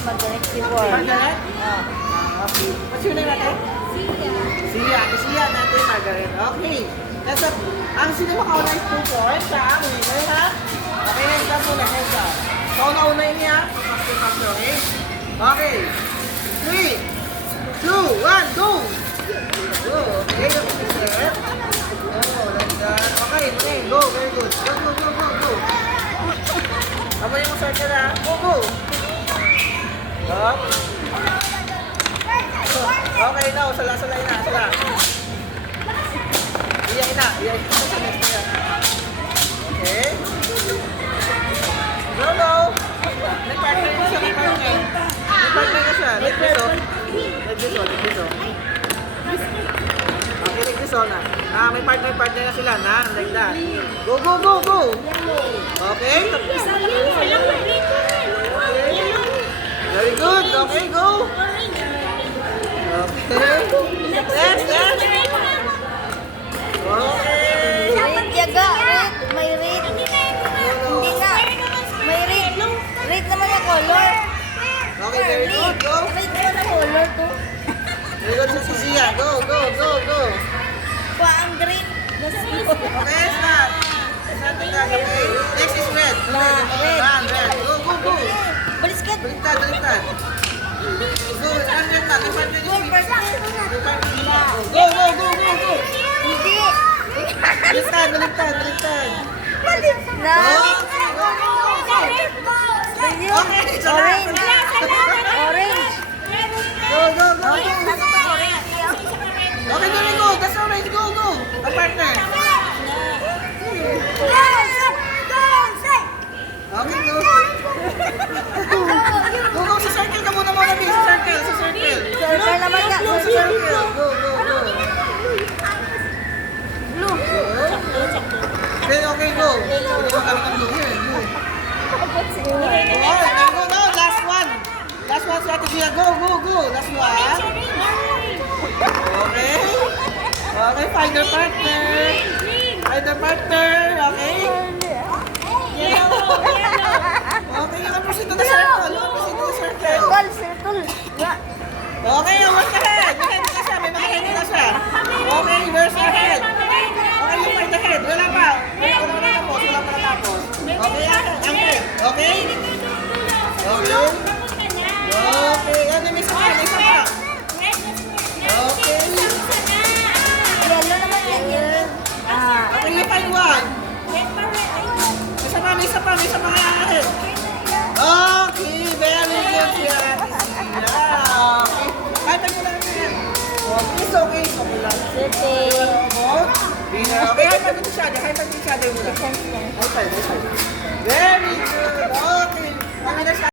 Margaret before. Margaret? Oh. Okay. What's your name, ate? Sia. Sia natin, Margaret. Okay. That's a, ang sino makauna is 2 points, siya ang winner, ha? Okay, hands up muna, hands up. So, nauna yun niya. Okay? Okay. 3, 2, 1, go! Go. Okay, look at this, oh, like that. Okay, okay, go. Very good. Go, go, go, go, go. Kamay mo circle, ha? Go, go. Up. Okay, now, sala-salay na, sala. Iyain na, iyain na sa next na. Okay. Go, go. May partner na siya, may partner. May partner na siya. Like this, oh. Like this, oh, like this, oh. Okay, like this, oh, na. May partner na sila, na. Like that. Go, go, go, go. Okay. Very good. Okay, go. Okay. Yes, yes. Okay. Read, yaga. Read. May read. Hindi nga. May read. Read naman yung color. Okay, very good. Go. Read naman yung color to. Very good sa Sia. Go, go, go, go. Pa ang green. Okay, start. Okay. Next is red. Red. Red. Go, go, go. Baliskad. Baliktad, baliktad. Go, red na. Go, go, go, go, go. Hindi. Baliktad, baliktad, baliktad. Na. Okay, so Orange. Orange. Go, go, go, go. Okay, go, go. That's orange. Go, go. A partner. Okay, go. Go, go. Sa circle ka muna muna, Miss. Sa circle, sa circle. Circle naman nga. Sa circle. Go, go, go. Blue. Okay, okay, go. Go, kami ng blue. Here, blue. Alright, go now. Last one. Last one strategy. Go, go, go. Last one. Okay. Okay, find your partner. Find your partner. Okay. Okay, you can proceed to the circle. You can proceed to the circle. Circle. Yeah. Okay, what's the head? May head na siya. May mga head na siya. Okay, where's your head? Okay, you find the head. Wala pa. Wala pa natapos. Wala pa natapos. Okay, ang head. Okay? Okay. Okay, ano, may isa pa. May isa pa. Okay. Yellow naman yan. Yellow. Okay, you find one. May isa pa nga head. Okay, very good yan. Yeah. Okay. Kahit mo lang yan. Okay, it's okay. It's okay lang. Sitting. Okay, high five mo to siya. High